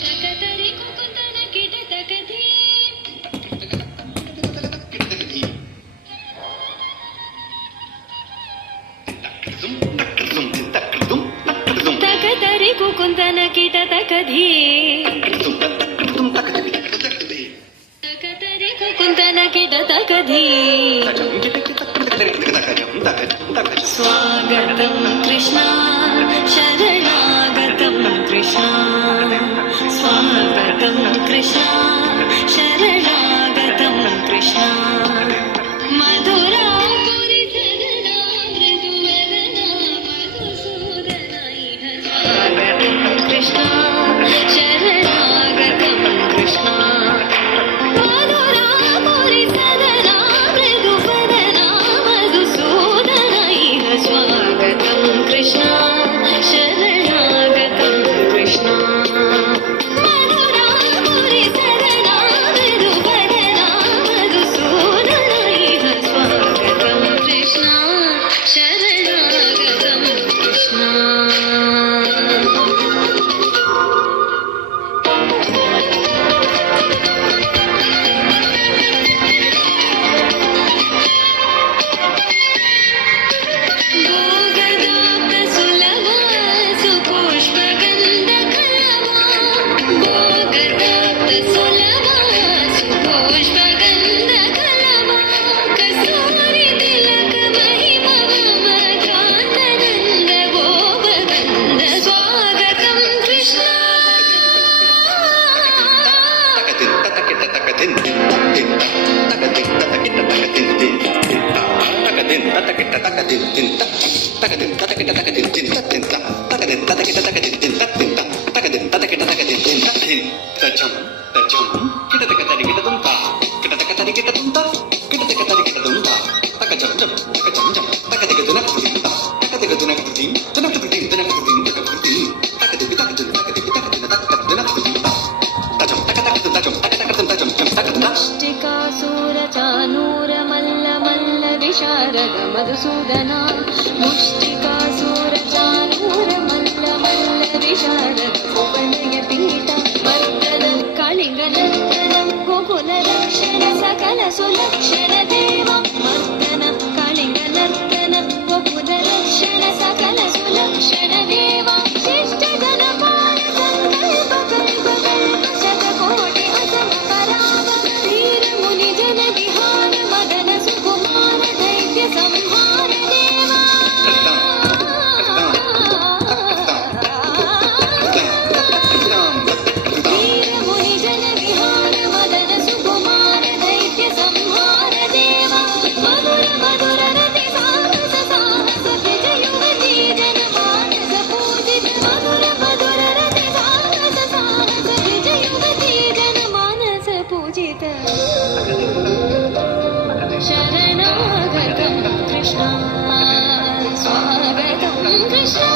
తకతరి కుకుందన కిట తకధీ తకతరి కుకుందన కిట తకధీ స్వాగతం కృష్ణ శరణాగతం కృష్ణ స్వాగతం కృష్ణ శరణాగతం కృష్ణ మధురాపురి సదనా మృదువదనా మధుసూదన ఇహ స్వాగతం కృష్ణ శరణాగతం కృష్ణ మధురాపురి సదనా మృదువదనా మధుసూదన ఇహ స్వాగతం కృష్ణ శరణాగతం కృష్ణ మధురాపురి సదనా మృదువదనా మధుసూదన ఇహ స్వాగతం కృష్ణ శరణాగతం కృష్ణ భోగదాత సులభ సుపుష్పగంధకలమా భోగదాత సులభ సుపుష్పగంధకలమా కస్తూరి తిలక మహిమమ కాంతనంద గోపగంధ స్వాగతం కృష్ణ ముష్టికాసుర మల్ల మల్ల విశారద మధుసూదన ముష్టికాసుర చానూర మల్ల మల్ల విశారద ఉపనయ పీఠ వర్ధన కళింగ నర్తన గోకుల రక్షణ సకల సులక్షణ దేవ మర్దన కళింగ నర్తన గోకుల రక్షణ సకల సులక్షణ దేవ శిష్ట జనపాల సంకల్ప కల్ప కల్ప శతకోటి అసమ పరావ ధీర ముని జన విహార మదన సుకుమార దైత్య సంహార దేవా ధీర ముని జన విహార మదన సుకుమార దైత్య సంహార దేవా మధుర మధుర రతి సాహస సాహస విజ యువతీ జన మానస పూజిత మధుర మధుర రతి సాహస సాహస విజ యువతీ జన మానస పూజిత శరణాగతం కృష్ణ స్వాగతం కృష్ణ